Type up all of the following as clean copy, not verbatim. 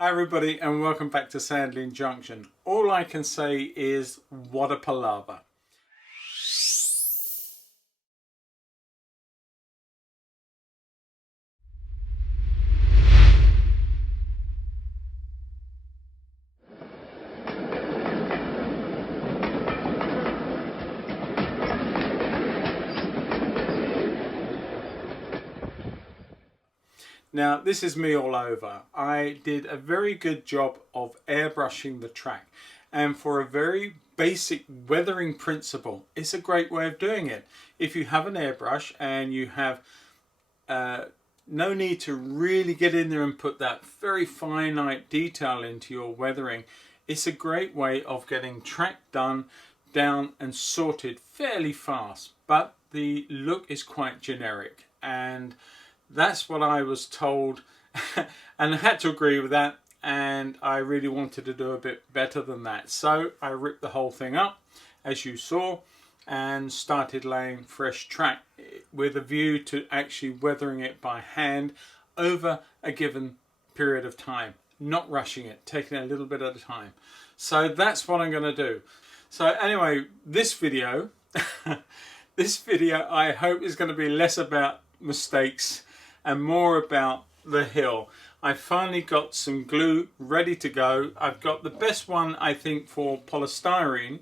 Hi everybody and welcome back to Sandling Junction. All I can say is what a palaver. Now this is me all over. I did a very good job of airbrushing the track, and for a very basic weathering principle, it's a great way of doing it. If you have an airbrush and you have no need to really get in there and put that very finite detail into your weathering, it's a great way of getting track done, down and sorted fairly fast, but the look is quite generic, and that's what I was told and I had to agree with that, and I really wanted to do a bit better than that. So I ripped the whole thing up, as you saw, and started laying fresh track with a view to actually weathering it by hand over a given period of time, not rushing it, taking it a little bit at a time. So that's what I'm going to do. So anyway, this video I hope is going to be less about mistakes and more about the hill. I finally got some glue ready to go. I've got the best one, I think, for polystyrene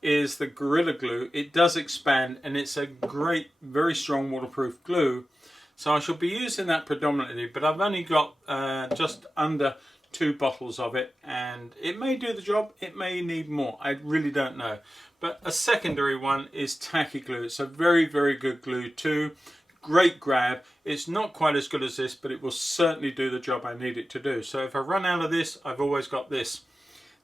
is the Gorilla Glue. It does expand and it's a great, very strong waterproof glue. So I shall be using that predominantly, but I've only got just under 2 bottles of it, and it may do the job, it may need more, I really don't know. But a secondary one is Tacky Glue. It's a very, very good glue too. Great grab. It's not quite as good as this, but it will certainly do the job I need it to do. So if I run out of this, I've always got this.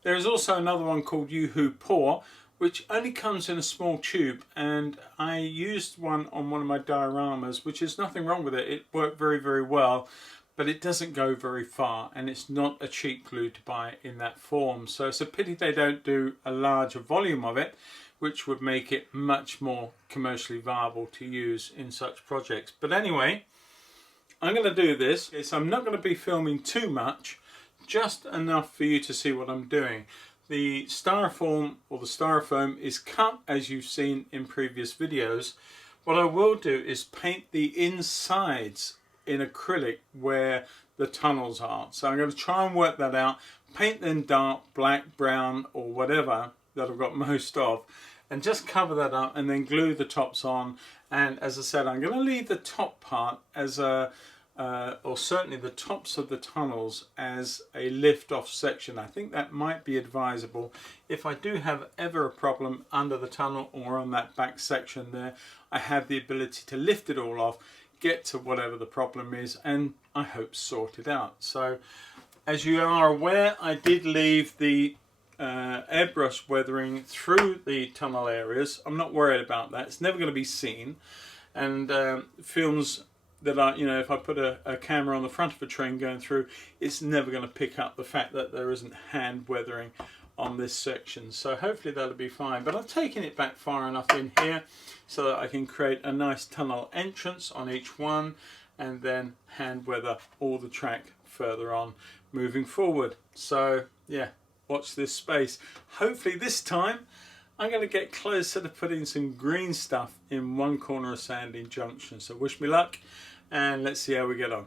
There is also another one called Yoo-Hoo Pour, which only comes in a small tube, and I used one on one of my dioramas, which is nothing wrong with it. It worked very, very well, but it doesn't go very far, and it's not a cheap glue to buy in that form. So it's a pity they don't do a larger volume of it, which would make it much more commercially viable to use in such projects. But anyway, I'm going to do this. So I'm not going to be filming too much, just enough for you to see what I'm doing. The styrofoam or the styrofoam is cut, as you've seen in previous videos. What I will do is paint the insides in acrylic where the tunnels are. So I'm going to try and work that out, paint them dark, black, brown or whatever that I've got most of, and just cover that up and then glue the tops on. And as I said, I'm going to leave the top part as a or certainly the tops of the tunnels as a lift off section. I think that might be advisable. If I do have ever a problem under the tunnel or on that back section there, I have the ability to lift it all off, get to whatever the problem is, and I hope sort it out. So as you are aware, I did leave the airbrush weathering through the tunnel areas. I'm not worried about that. It's never going to be seen, and films that are, you know, if I put a camera on the front of a train going through, it's never going to pick up the fact that there isn't hand weathering on this section. So hopefully that'll be fine, but I've taken it back far enough in here so that I can create a nice tunnel entrance on each one and then hand weather all the track further on moving forward. So yeah, watch this space. Hopefully this time I'm going to get closer to putting some green stuff in one corner of Sandling Junction. So wish me luck and let's see how we get on.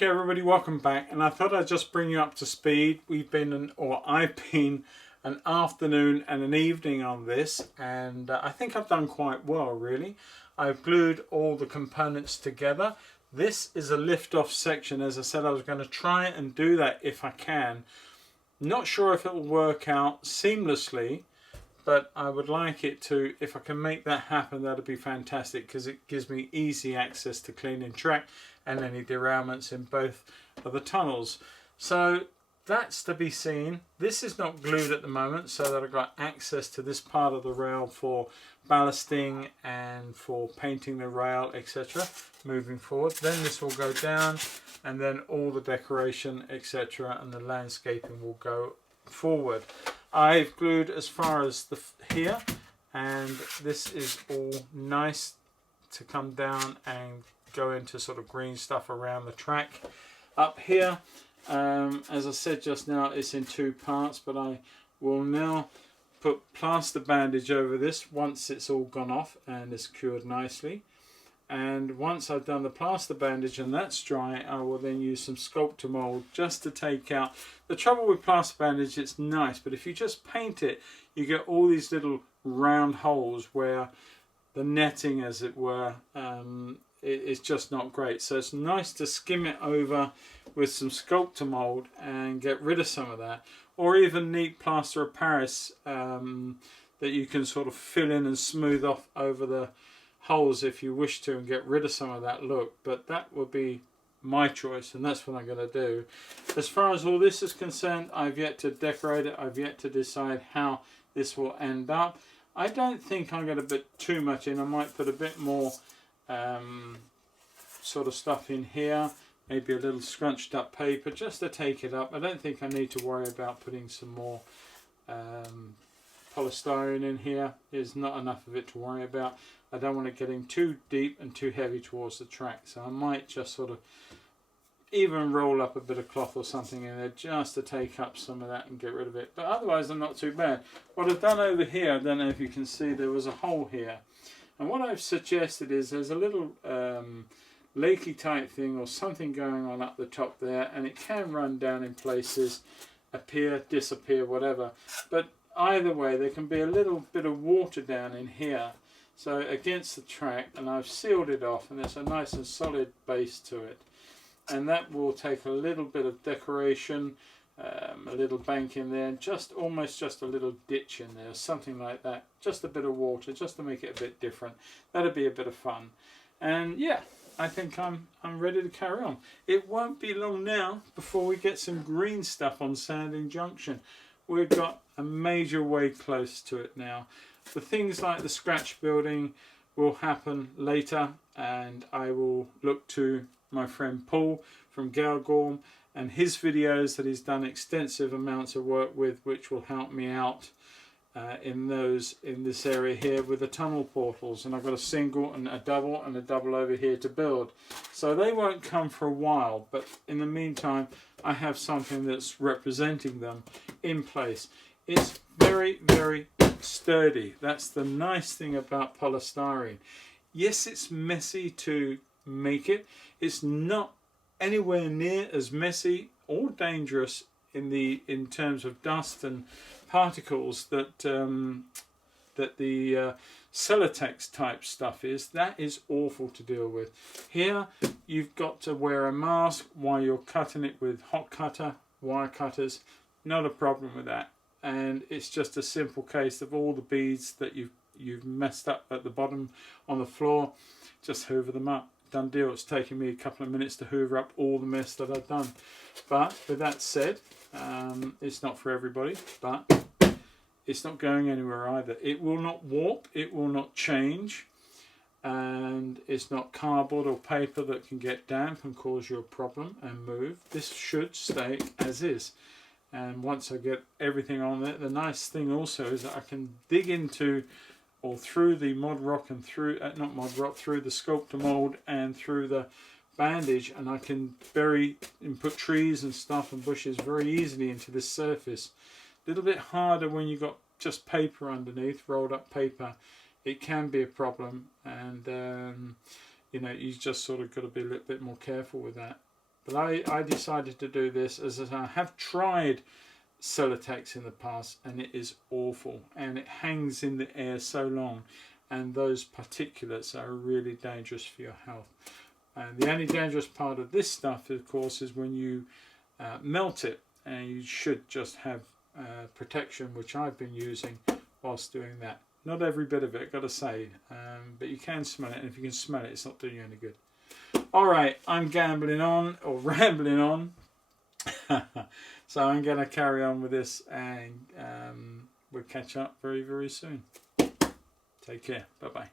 Okay everybody, welcome back, and I thought I'd just bring you up to speed. I've been an afternoon and an evening on this, and I think I've done quite well really. I've glued all the components together. This is a lift-off section. As I said, I was going to try and do that if I can. Not sure if it will work out seamlessly, but I would like it to. If I can make that happen, that'd be fantastic, because it gives me easy access to cleaning track and any derailments in both of the tunnels. So that's to be seen. This is not glued at the moment, so that I've got access to this part of the rail for ballasting and for painting the rail, etc. moving forward. Then this will go down, and then all the decoration, etc., and the landscaping will go forward. I've glued as far as here, and this is all nice to come down and go into sort of green stuff around the track. Up here, as I said just now, it's in two parts, but I will now put plaster bandage over this once it's all gone off and it's cured nicely. And once I've done the plaster bandage and that's dry, I will then use some sculptor mold just to take out. The trouble with plaster bandage, it's nice, but if you just paint it, you get all these little round holes where the netting, as it were, it's just not great. So it's nice to skim it over with some sculptor mold and get rid of some of that, or even neat plaster of Paris that you can sort of fill in and smooth off over the holes if you wish to, and get rid of some of that look. But that would be my choice, and that's what I'm going to do. As far as all this is concerned, I've yet to decorate it. I've yet to decide how this will end up. I don't think I'm going to put too much in. I might put a bit more sort of stuff in here, maybe a little scrunched up paper just to take it up. I don't think I need to worry about putting some more polystyrene in here. There's not enough of it to worry about. I don't want it getting too deep and too heavy towards the track, so I might just sort of even roll up a bit of cloth or something in there just to take up some of that and get rid of it. But otherwise I'm not too bad. What I've done over here, I don't know if you can see, there was a hole here, and what I've suggested is there's a little lakey type thing or something going on up the top there, and it can run down in places, appear, disappear, whatever. But either way, there can be a little bit of water down in here, so against the track, and I've sealed it off, and there's a nice and solid base to it. And that will take a little bit of decoration, a little bank in there, and almost just a little ditch in there, something like that. Just a bit of water, just to make it a bit different. That'll be a bit of fun. And yeah, I think I'm ready to carry on. It won't be long now before we get some green stuff on Sandling Junction. We've got a major way close to it now. The things like the scratch building will happen later, and I will look to my friend Paul from Galgorm and his videos that he's done extensive amounts of work with, which will help me out in this area here with the tunnel portals. And I've got a single and a double over here to build, so they won't come for a while, but in the meantime I have something that's representing them in place. It's very, very sturdy. That's the nice thing about polystyrene. Yes, it's messy to make it. It's not anywhere near as messy or dangerous in terms of dust and particles that the Celotex type stuff is. That is awful to deal with. Here you've got to wear a mask while you're cutting it with hot cutter, wire cutters. Not a problem with that. And it's just a simple case of all the beads that you've messed up at the bottom on the floor, just hoover them up. Done deal. It's taken me a couple of minutes to hoover up all the mess that I've done. But with that said, it's not for everybody, but it's not going anywhere either. It will not warp, it will not change, and it's not cardboard or paper that can get damp and cause you a problem and move. This should stay as is. And once I get everything on there, the nice thing also is that I can dig into or through the mod rock and through through the sculptor mold and through the bandage, and I can bury and put trees and stuff and bushes very easily into this surface. A little bit harder when you've got just paper underneath, rolled up paper. It can be a problem, and you know, you just sort of got to be a little bit more careful with that. But I decided to do this as I have tried Celotex in the past, and it is awful, and it hangs in the air so long, and those particulates are really dangerous for your health. And the only dangerous part of this stuff, of course, is when you melt it, and you should just have protection, which I've been using whilst doing that. Not every bit of it, got to say, but you can smell it, and if you can smell it, it's not doing you any good. Alright, I'm gambling on, or rambling on, so I'm going to carry on with this, and we'll catch up very, very soon. Take care, bye-bye.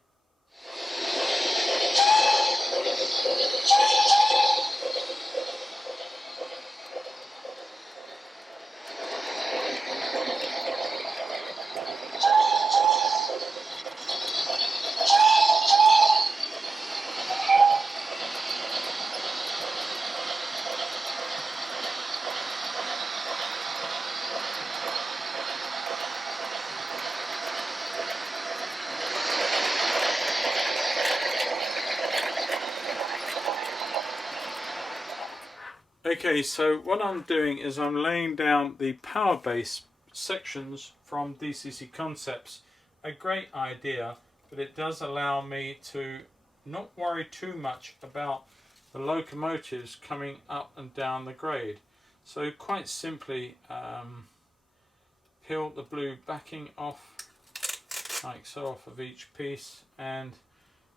Okay, so what I'm doing is I'm laying down the power base sections from DCC Concepts. A great idea, but it does allow me to not worry too much about the locomotives coming up and down the grade. So quite simply, peel the blue backing off, like so, off of each piece, and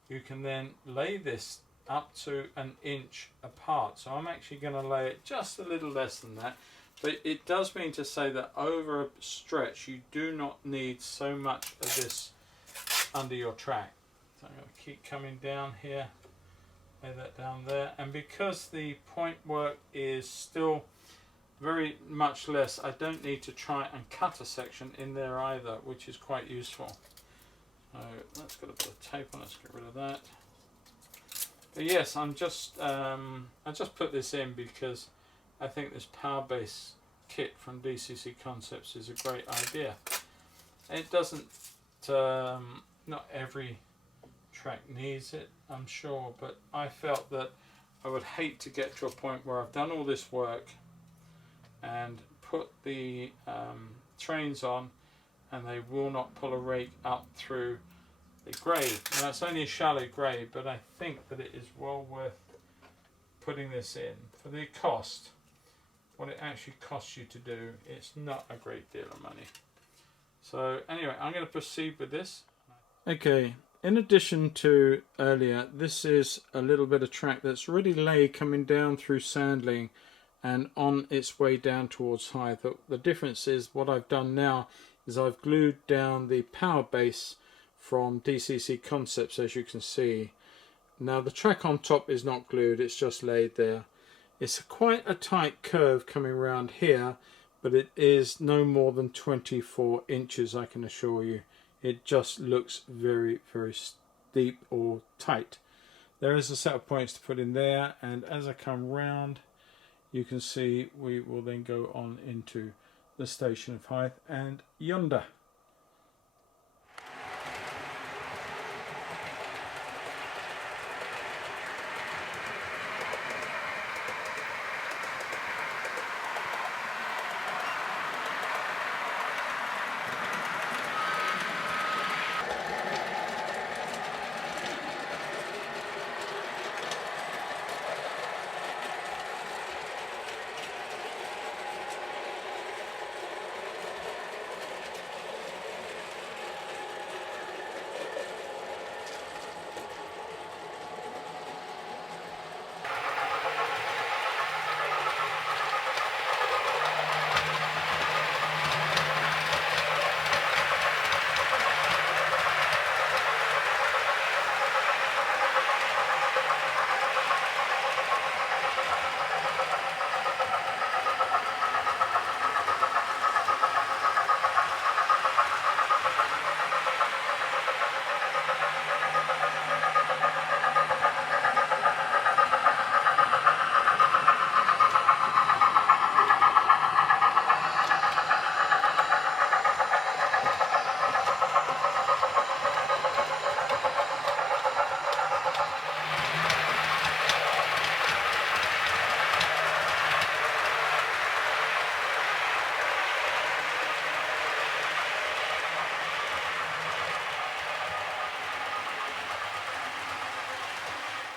you can then lay this up to an inch apart. So I'm actually going to lay it just a little less than that, but it does mean to say that over a stretch you do not need so much of this under your track. So I'm going to keep coming down here, lay that down there, and because the point work is still very much less, I don't need to try and cut a section in there either, which is quite useful. So that's got a bit of tape on, let's get rid of that. But yes, I just put this in because I think this power base kit from DCC Concepts is a great idea. It doesn't, not every track needs it, I'm sure, but I felt that I would hate to get to a point where I've done all this work and put the trains on and they will not pull a rake up through the grade. Now it's only a shallow grade, but I think that it is well worth putting this in. For the cost, what it actually costs you to do, it's not a great deal of money. So anyway, I'm going to proceed with this. Okay, in addition to earlier, this is a little bit of track that's really laid coming down through Sandling and on its way down towards Hythe. The difference is what I've done now is I've glued down the power base from DCC Concepts, as you can see. Now the track on top is not glued, it's just laid there. It's quite a tight curve coming around here, but it is no more than 24 inches, I can assure you. It just looks very, very steep or tight. There is a set of points to put in there, and as I come round, you can see we will then go on into the station of Hythe and yonder.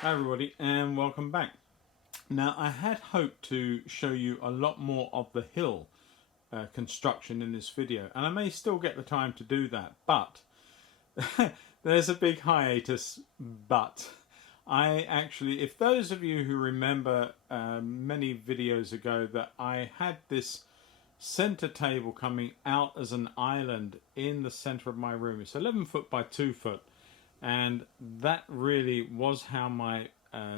Hi everybody and welcome back. Now I had hoped to show you a lot more of the hill construction in this video, and I may still get the time to do that, but there's a big hiatus. But I actually, if those of you who remember many videos ago, that I had this center table coming out as an island in the center of my room. It's 11 foot by 2 foot, and that really was how my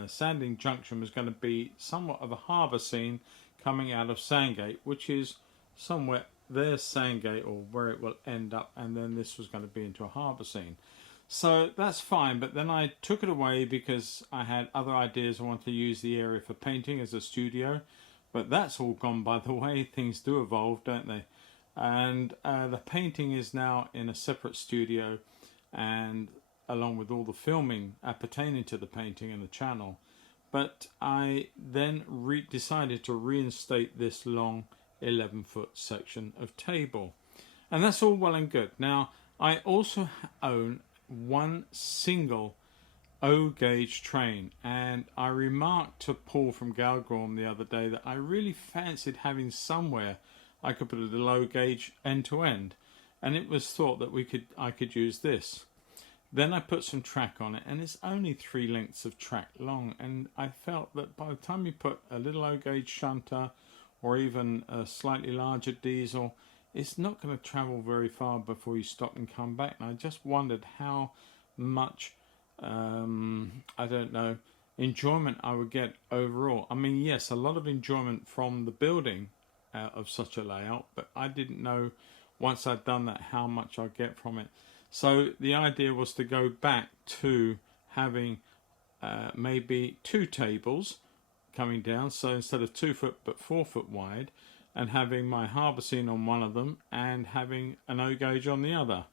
Sandling Junction was going to be somewhat of a harbour scene coming out of Sandgate, which is somewhere there's Sandgate, or where it will end up, and then this was going to be into a harbour scene. So that's fine, but then I took it away because I had other ideas. I wanted to use the area for painting as a studio, but that's all gone by the way. Things do evolve, don't they? And the painting is now in a separate studio, and along with all the filming pertaining to the painting and the channel. But I then decided to reinstate this long 11-foot section of table, and that's all well and good. Now I also own one single O gauge train, and I remarked to Paul from Galgorm the other day that I really fancied having somewhere I could put a little O gauge end to end, and it was thought that I could use this. Then I put some track on it, and it's only 3 lengths of track long, and I felt that by the time you put a little O gauge shunter or even a slightly larger diesel, it's not going to travel very far before you stop and come back. And I just wondered how much I don't know, enjoyment I would get overall. I mean, yes, a lot of enjoyment from the building of such a layout, but I didn't know once I'd done that how much I'd get from it. So the idea was to go back to having maybe 2 tables coming down, so instead of 2 foot but 4 foot wide, and having my harbour scene on one of them and having an O gauge on the other.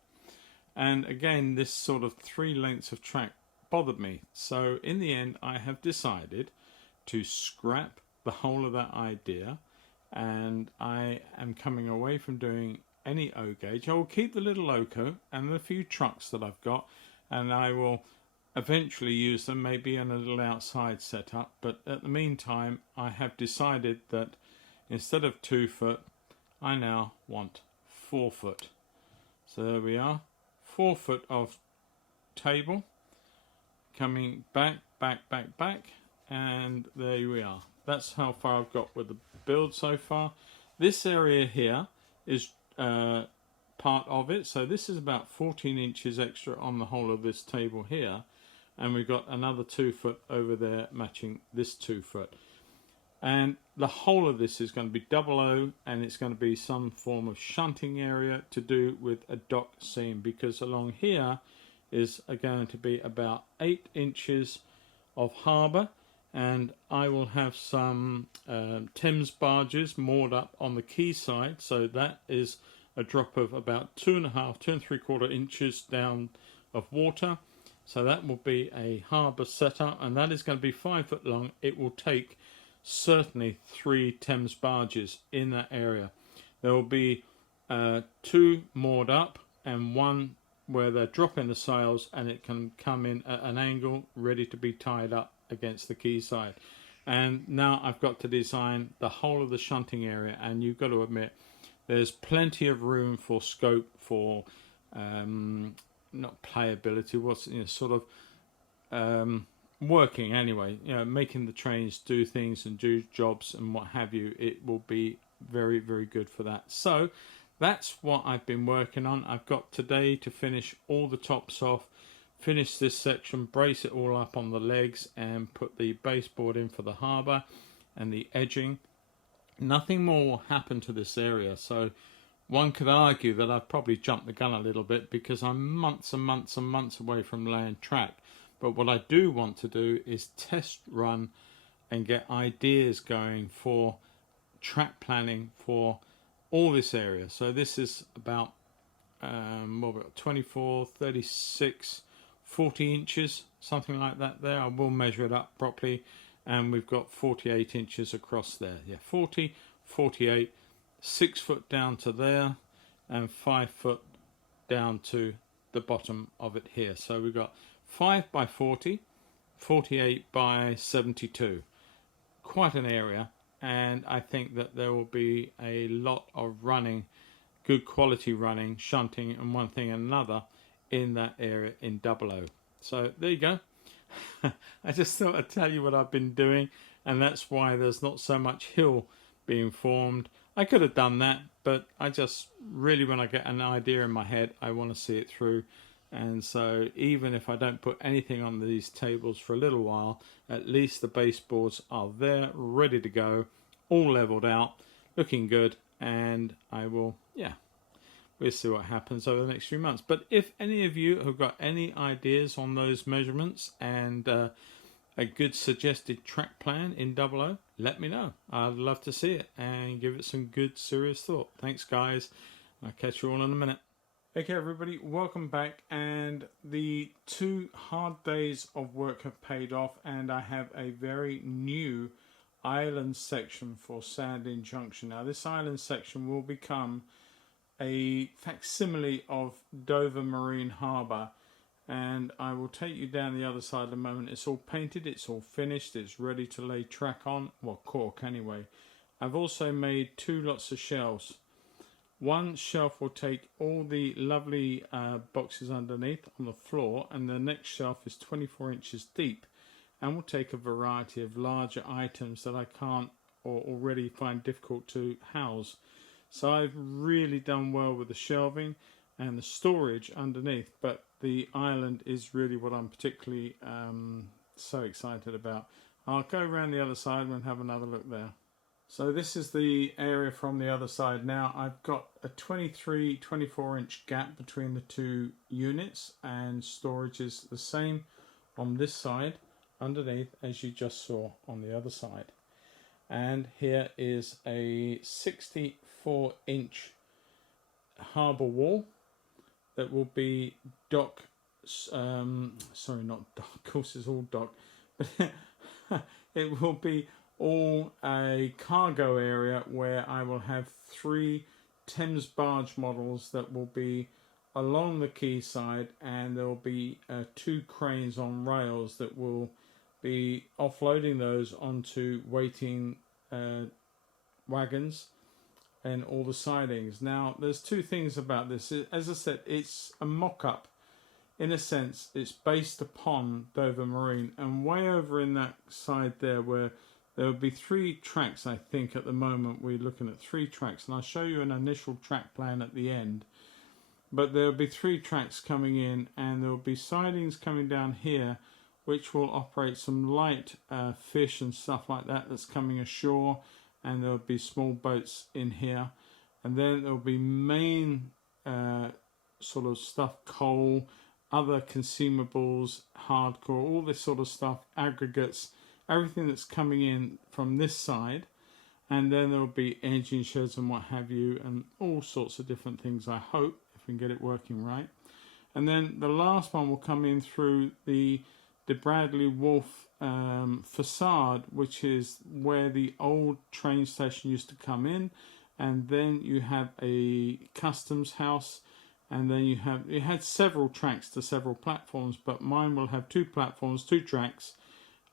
And again, this sort of 3 lengths of track bothered me, so in the end I have decided to scrap the whole of that idea, and I am coming away from doing any O gauge. I will keep the little loco and a few trucks that I've got, and I will eventually use them maybe in a little outside setup, but at the meantime I have decided that instead of 2 foot I now want 4 foot. So there we are, 4 foot of table coming back, and there we are. That's how far I've got with the build so far. This area here is part of it, so this is about 14 inches extra on the whole of this table here, and we've got another 2 foot over there matching this 2 foot, and the whole of this is going to be double O, and it's going to be some form of shunting area to do with a dock seam, because along here is going to be about 8 inches of harbour, and I will have some Thames barges moored up on the quay side, so that is a drop of about 2.5, 2 3/4 inches down of water. So that will be a harbour setup, and that is going to be 5 foot long. It will take certainly 3 Thames barges in that area. There will be 2 moored up and 1 where they're dropping the sails, and it can come in at an angle ready to be tied up against the quay side. And now I've got to design the whole of the shunting area, and you've got to admit there's plenty of room for scope for not playability, what's sort of working anyway, making the trains do things and do jobs and what have you. It will be very, very good for that. So that's what I've been working on. I've got today to finish all the tops off, finish this section, brace it all up on the legs, and put the baseboard in for the harbour and the edging. Nothing more will happen to this area, so one could argue that I've probably jumped the gun a little bit because I'm months and months and months away from laying track. But what I do want to do is test run and get ideas going for track planning for all this area. So this is about 24, 36, 40 inches, something like that there. I will measure it up properly, and we've got 48 inches across there. Yeah, 40, 48, 6 foot down to there, and 5 foot down to the bottom of it here. So we've got 5 by 40, 48 by 72. Quite an area, and I think that there will be a lot of running, good quality running, shunting and one thing and another in that area in 00. So there you go. I just thought I'd tell you what I've been doing, and that's why there's not so much hill being formed. I could have done that, but I just really, when I get an idea in my head, I want to see it through. And so even if I don't put anything on these tables for a little while, at least the baseboards are there, ready to go, all leveled out, looking good, and I will, we'll see what happens over the next few months. But if any of you have got any ideas on those measurements and a good suggested track plan in 00, let me know. I'd love to see it and give it some good serious thought. Thanks guys. I'll catch you all in a minute. Okay everybody, welcome back, and the 2 hard days of work have paid off, and I have a very new island section for Sandling Junction. Now this island section will become a facsimile of Dover Marine Harbour, and I will take you down the other side in a moment. It's all painted, it's all finished, it's ready to lay track on, well, cork anyway. I've also made 2 lots of shelves. One shelf will take all the lovely boxes underneath on the floor, and the next shelf is 24 inches deep and will take a variety of larger items that I can't or already find difficult to house. So I've really done well with the shelving and the storage underneath, but the island is really what I'm particularly so excited about. I'll go around the other side and have another look there. So this is the area from the other side. Now I've got a 24 inch gap between the 2 units, and storage is the same on this side underneath as you just saw on the other side. And here is a 64 inch harbour wall that will be dock, sorry, not dock, of course it's all dock, but it will be all a cargo area where I will have 3 Thames barge models that will be along the quayside, and there will be 2 cranes on rails that will be offloading those onto waiting wagons and all the sidings. Now there's 2 things about this. As I said, it's a mock-up. In a sense, it's based upon Dover Marine, and way over in that side there where there will be 3 tracks, I think at the moment we're looking at 3 tracks, and I'll show you an initial track plan at the end. But there will be 3 tracks coming in, and there will be sidings coming down here which will operate some light fish and stuff like that that's coming ashore, and there will be small boats in here, and then there will be main sort of stuff, coal, other consumables, hardcore, all this sort of stuff, aggregates, everything that's coming in from this side, and then there will be engine sheds and what have you, and all sorts of different things, I hope, if we can get it working right. And then the last one will come in through the Bradley Wharf facade, which is where the old train station used to come in, and then you have a customs house, and then you had several tracks to several platforms, but mine will have 2 platforms, 2 tracks.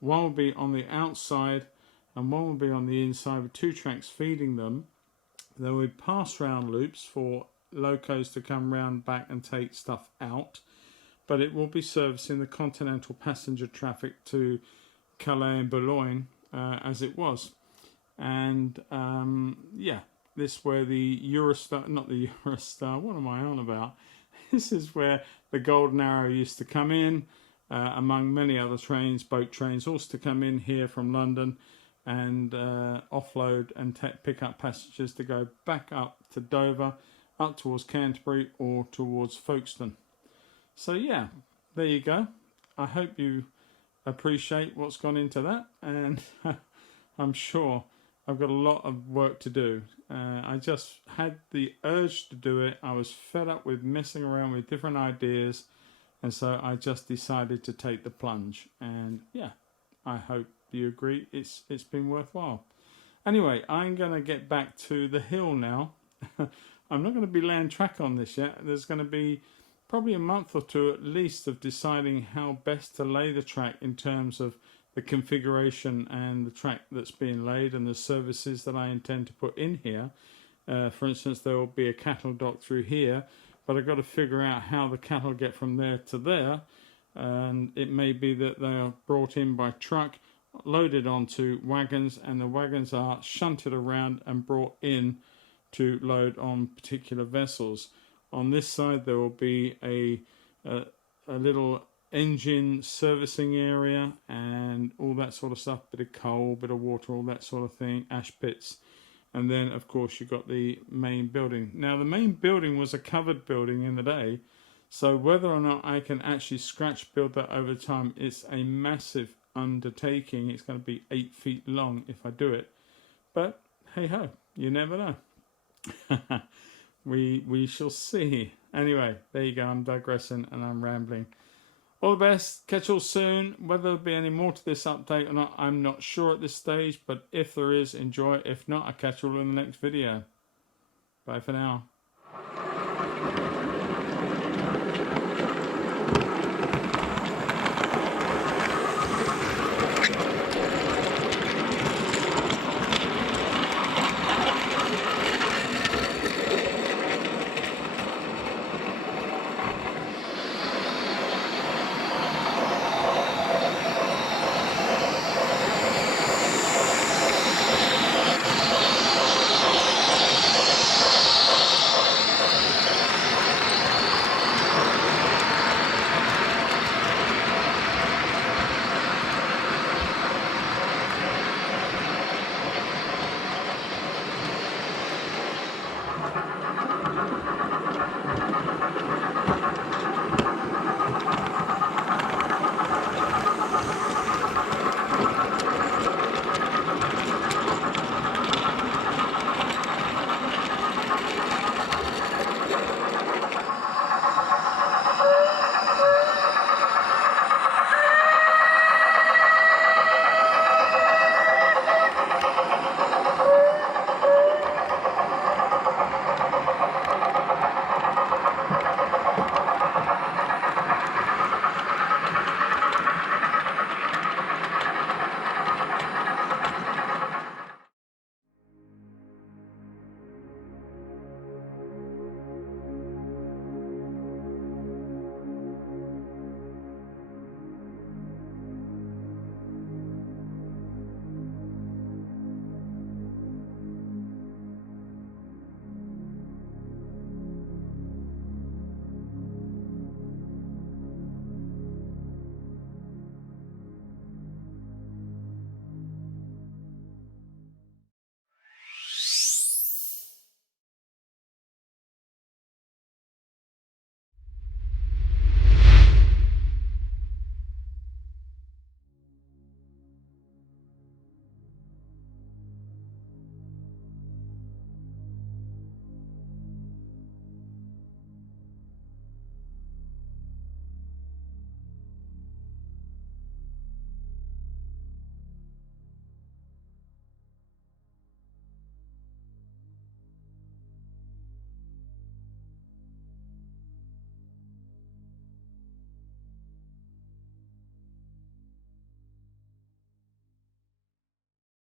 One will be on the outside and one will be on the inside with 2 tracks feeding them. There will be pass round loops for locos to come round back and take stuff out, but it will be servicing the continental passenger traffic to Calais and Boulogne as it was. And this where the Eurostar, not the Eurostar, what am I on about? This is where the Golden Arrow used to come in, among many other trains, boat trains, also to come in here from London and offload and pick up passengers to go back up to Dover, up towards Canterbury or towards Folkestone. So yeah, there you go. I hope you appreciate what's gone into that, and I'm sure I've got a lot of work to do. I just had the urge to do it. I was fed up with messing around with different ideas, and so I just decided to take the plunge. And yeah, I hope you agree it's been worthwhile. Anyway, I'm going to get back to the hill now. I'm not going to be laying track on this yet. There's going to be probably a month or two at least of deciding how best to lay the track in terms of the configuration and the track that's being laid and the services that I intend to put in here. For instance, there will be a cattle dock through here, but I've got to figure out how the cattle get from there to there, and it may be that they are brought in by truck, loaded onto wagons, and the wagons are shunted around and brought in to load on particular vessels. On this side there will be a little engine servicing area and all that sort of stuff, bit of coal, bit of water, all that sort of thing, ash pits. And then of course you've got the main building. Now the main building was a covered building in the day, so whether or not I can actually scratch build that over time, it's a massive undertaking. It's going to be 8 feet long if I do it, but hey ho, you never know. we shall see. Anyway, there you go, I'm digressing and I'm rambling. All the best, catch you all soon. Whether there'll be any more to this update or not, I'm not sure at this stage, but if there is, enjoy it. If not, I'll catch you all in the next video. Bye for now.